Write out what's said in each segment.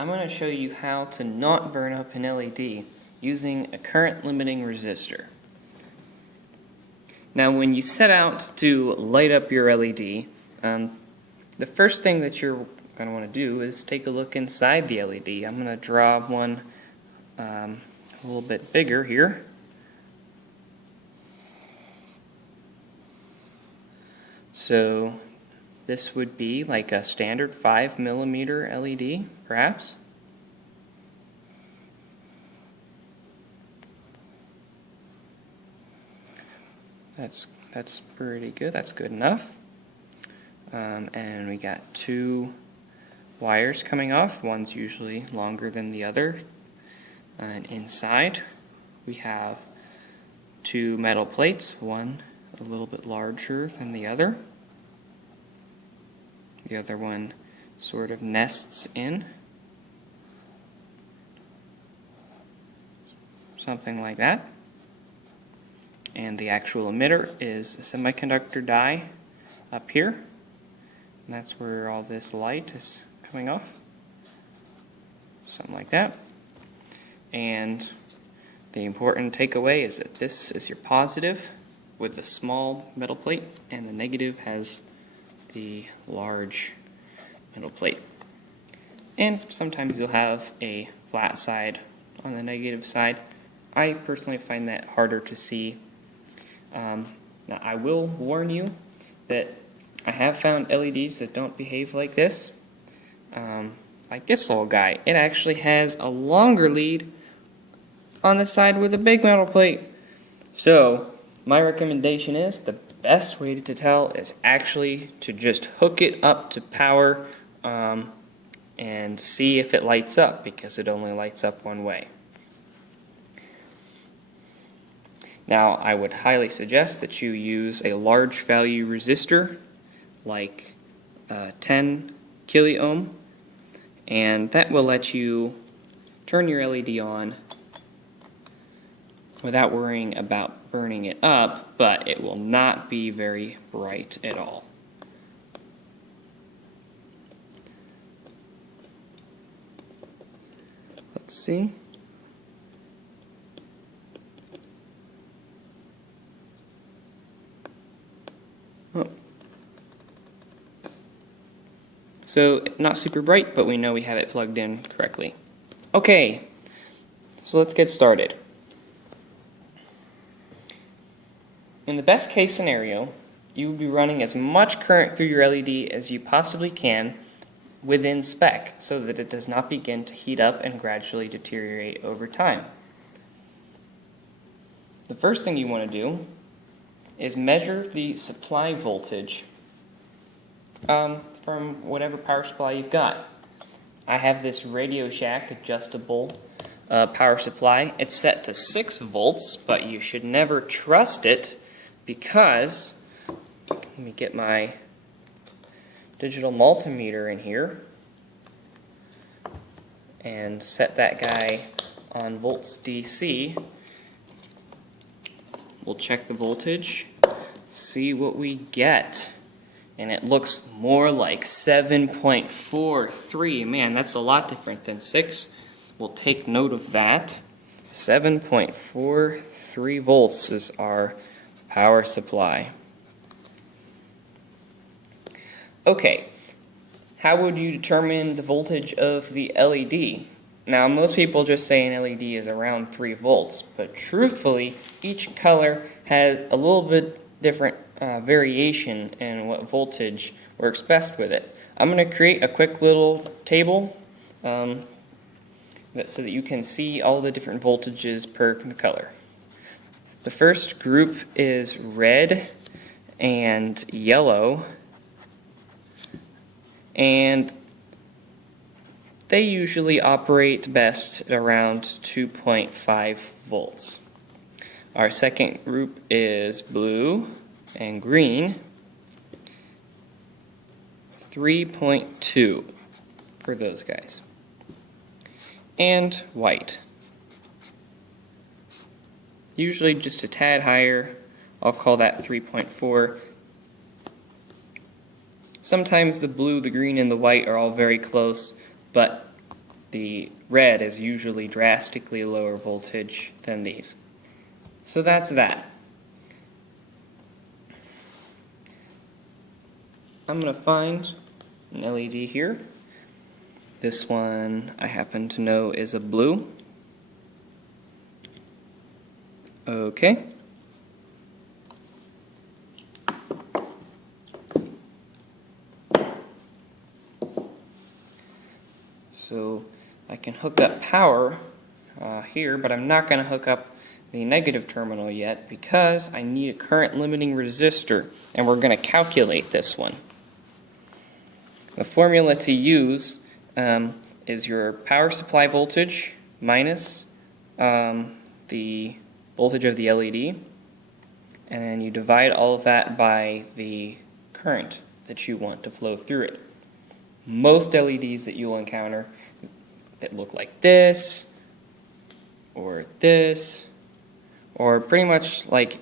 I'm going to show you how to not burn up an LED using a current limiting resistor. Now when you set out to light up your LED, the first thing that you're going to want to do is take a look inside the LED. I'm going to draw one a little bit bigger here. So this would be like a standard 5mm LED, perhaps. That's pretty good. That's good enough. And we got two wires coming off. One's usually longer than the other. And inside we have two metal plates, one a little bit larger than the other. The other one sort of nests in. Something like that. And the actual emitter is a semiconductor die up here. And that's where all this light is coming off. Something like that. And the important takeaway is that this is your positive with the small metal plate, and the negative has the large metal plate. And sometimes you'll have a flat side on the negative side. I personally find that harder to see. Now I will warn you that I have found LEDs that don't behave like this. Like this little guy. It actually has a longer lead on the side with a big metal plate. So my recommendation is the best way to tell is actually to just hook it up to power and see if it lights up, because it only lights up one way. Now I would highly suggest that you use a large value resistor like 10 kiloohm, and that will let you turn your LED on without worrying about burning it up, but it will not be very bright at all. Let's see. Oh. So not super bright, but we know we have it plugged in correctly. Okay, so let's get started. In the best case scenario, you will be running as much current through your LED as you possibly can within spec, so that it does not begin to heat up and gradually deteriorate over time. The first thing you want to do is measure the supply voltage from whatever power supply you've got. I have this Radio Shack adjustable power supply. It's set to 6 volts, but you should never trust it, because, let me get my digital multimeter in here and set that guy on volts DC. We'll check the voltage, see what we get, and it looks more like 7.43. Man, that's a lot different than 6. We'll take note of that. 7.43 volts is our power supply. Okay, how would you determine the voltage of the LED? Now, most people just say an LED is around 3 volts, but truthfully, each color has a little bit different variation in what voltage works best with it. I'm going to create a quick little table so that you can see all the different voltages per color. The first group is red and yellow, and they usually operate best at around 2.5 volts. Our second group is blue and green, 3.2 for those guys, and white. Usually just a tad higher. I'll call that 3.4. Sometimes the blue, the green, and the white are all very close, but the red is usually drastically lower voltage than these. So that's that. I'm going to find an LED here. This one I happen to know is a blue. Okay. So I can hook up power here, but I'm not going to hook up the negative terminal yet because I need a current limiting resistor, and we're going to calculate this one. The formula to use is your power supply voltage minus the voltage of the LED, and then you divide all of that by the current that you want to flow through it. Most LEDs that you'll encounter that look like this, or pretty much like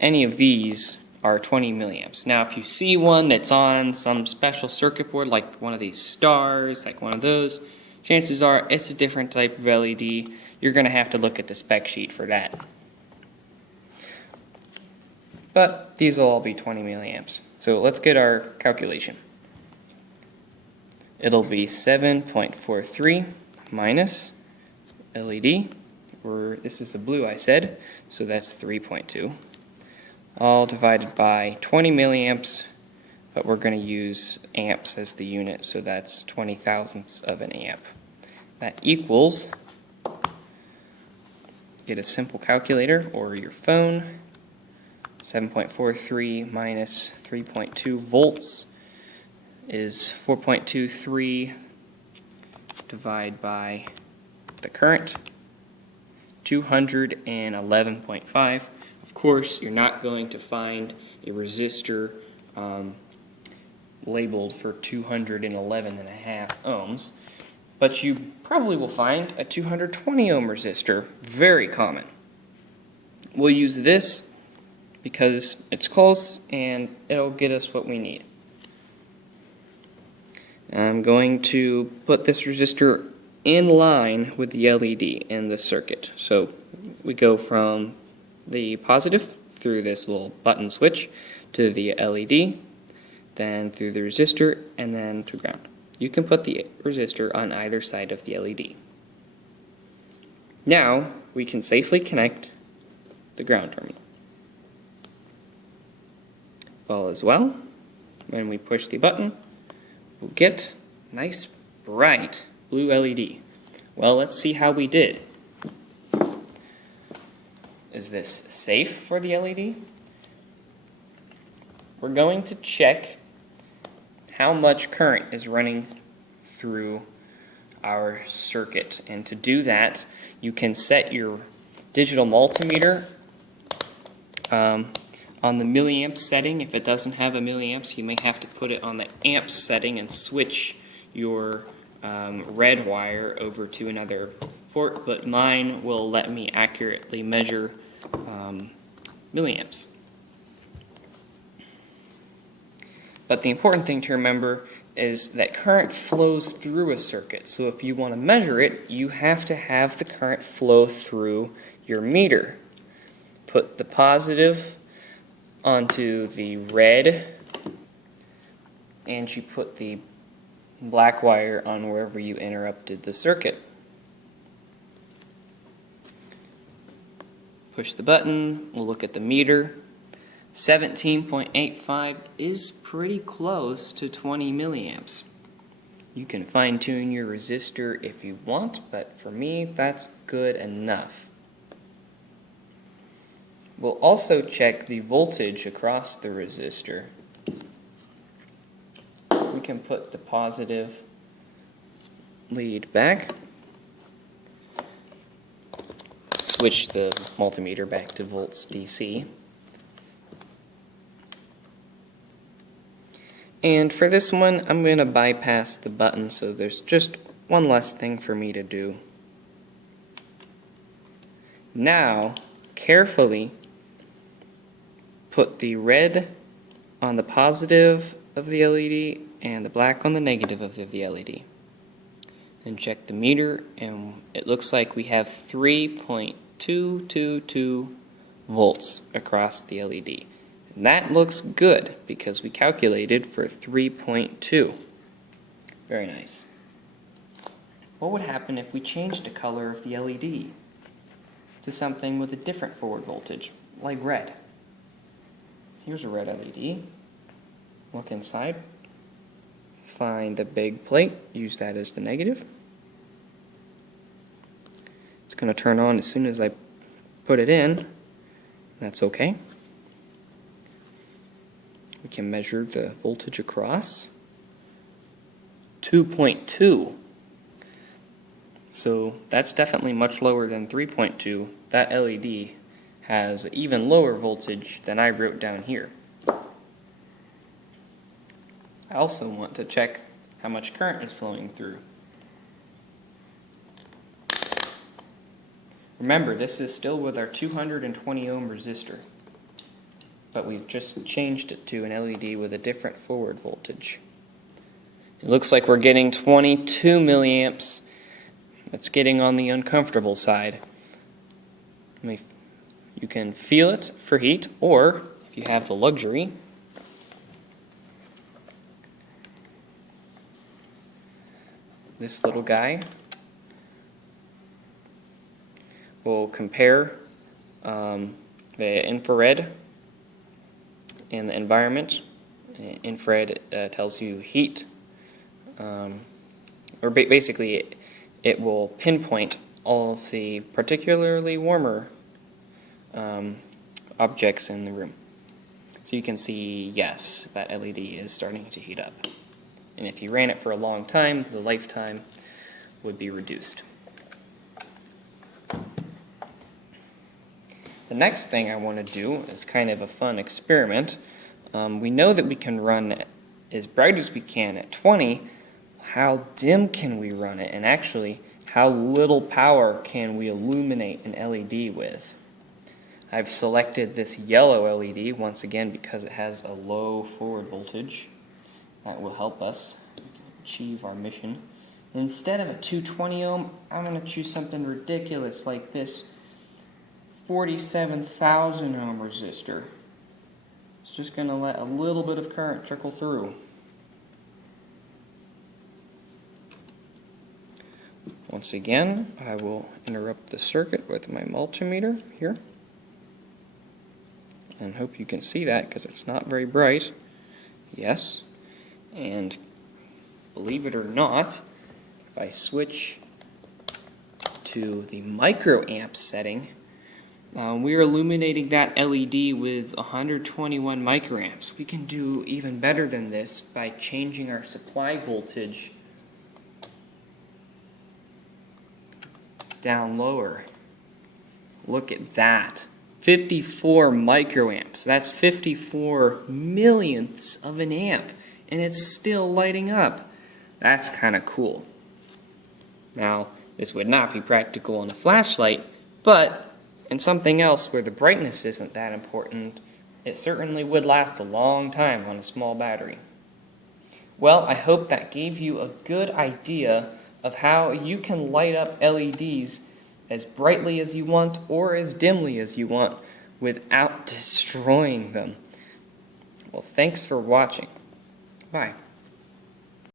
any of these are 20 milliamps. Now if you see one that's on some special circuit board, like one of these stars, like one of those, chances are it's a different type of LED. You're going to have to look at the spec sheet for that. But these will all be 20 milliamps. So let's get our calculation. It'll be 7.43 minus LED, or this is a blue I said, so that's 3.2. All divided by 20 milliamps, but we're going to use amps as the unit, so that's 20 thousandths of an amp. That equals, get a simple calculator or your phone, 7.43 minus 3.2 volts is 4.23 divided by the current, 211.5. Of course, you're not going to find a resistor labeled for 211.5 ohms, but you probably will find a 220 ohm resistor, very common. We'll use this because it's close and it'll get us what we need. I'm going to put this resistor in line with the LED in the circuit. So we go from the positive through this little button switch to the LED, then through the resistor, and then to ground. You can put the resistor on either side of the LED. Now we can safely connect the ground terminal. All is well. When we push the button, we'll get a nice bright blue LED. Well, let's see how we did. Is this safe for the LED? We're going to check how much current is running through our circuit. And to do that, you can set your digital multimeter on the milliamp setting. If it doesn't have a milliamps, you may have to put it on the amps setting and switch your red wire over to another port, but mine will let me accurately measure milliamps. But the important thing to remember is that current flows through a circuit. So if you want to measure it, you have to have the current flow through your meter. Put the positive onto the red, and you put the black wire on wherever you interrupted the circuit. Push the button, we'll look at the meter. 17.85 is pretty close to 20 milliamps. You can fine-tune your resistor if you want, but for me, that's good enough. We'll also check the voltage across the resistor. We can put the positive lead back, switch the multimeter back to volts DC. And for this one, I'm going to bypass the button, so there's just one less thing for me to do. Now, carefully put the red on the positive of the LED and the black on the negative of the LED. and check the meter, and it looks like we have 3.222 volts across the LED. And that looks good because we calculated for 3.2. Very nice. What would happen if we changed the color of the LED to something with a different forward voltage, like red? Here's a red LED. Look inside. Find a big plate, use that as the negative. It's going to turn on as soon as I put it in. That's okay. We can measure the voltage across. 2.2. So that's definitely much lower than 3.2. That LED has even lower voltage than I wrote down here. I also want to check how much current is flowing through. Remember, this is still with our 220 ohm resistor, but we've just changed it to an LED with a different forward voltage. It looks like we're getting 22 milliamps. That's getting on the uncomfortable side. You can feel it for heat, or if you have the luxury, this little guy will compare the infrared and the environment. Infrared tells you heat, or basically it will pinpoint all of the particularly warmer objects in the room. So you can see, yes, that LED is starting to heat up. And if you ran it for a long time, the lifetime would be reduced. The next thing I want to do is kind of a fun experiment. We know that we can run as bright as we can at 20. How dim can we run it? And actually, how little power can we illuminate an LED with? I've selected this yellow LED once again because it has a low forward voltage. That will help us achieve our mission. Instead of a 220 ohm, I'm going to choose something ridiculous like this 47,000 ohm resistor. It's just going to let a little bit of current trickle through. Once again, I will interrupt the circuit with my multimeter here. And hope you can see that because it's not very bright. Yes. And believe it or not, if I switch to the microamp setting, we are illuminating that LED with 121 microamps. We can do even better than this by changing our supply voltage down lower. Look at that. 54 microamps. That's 54 millionths of an amp. And it's still lighting up. That's kind of cool. Now, this would not be practical on a flashlight, but in something else where the brightness isn't that important, it certainly would last a long time on a small battery. Well, I hope that gave you a good idea of how you can light up LEDs as brightly as you want or as dimly as you want without destroying them. Well, thanks for watching. Bye.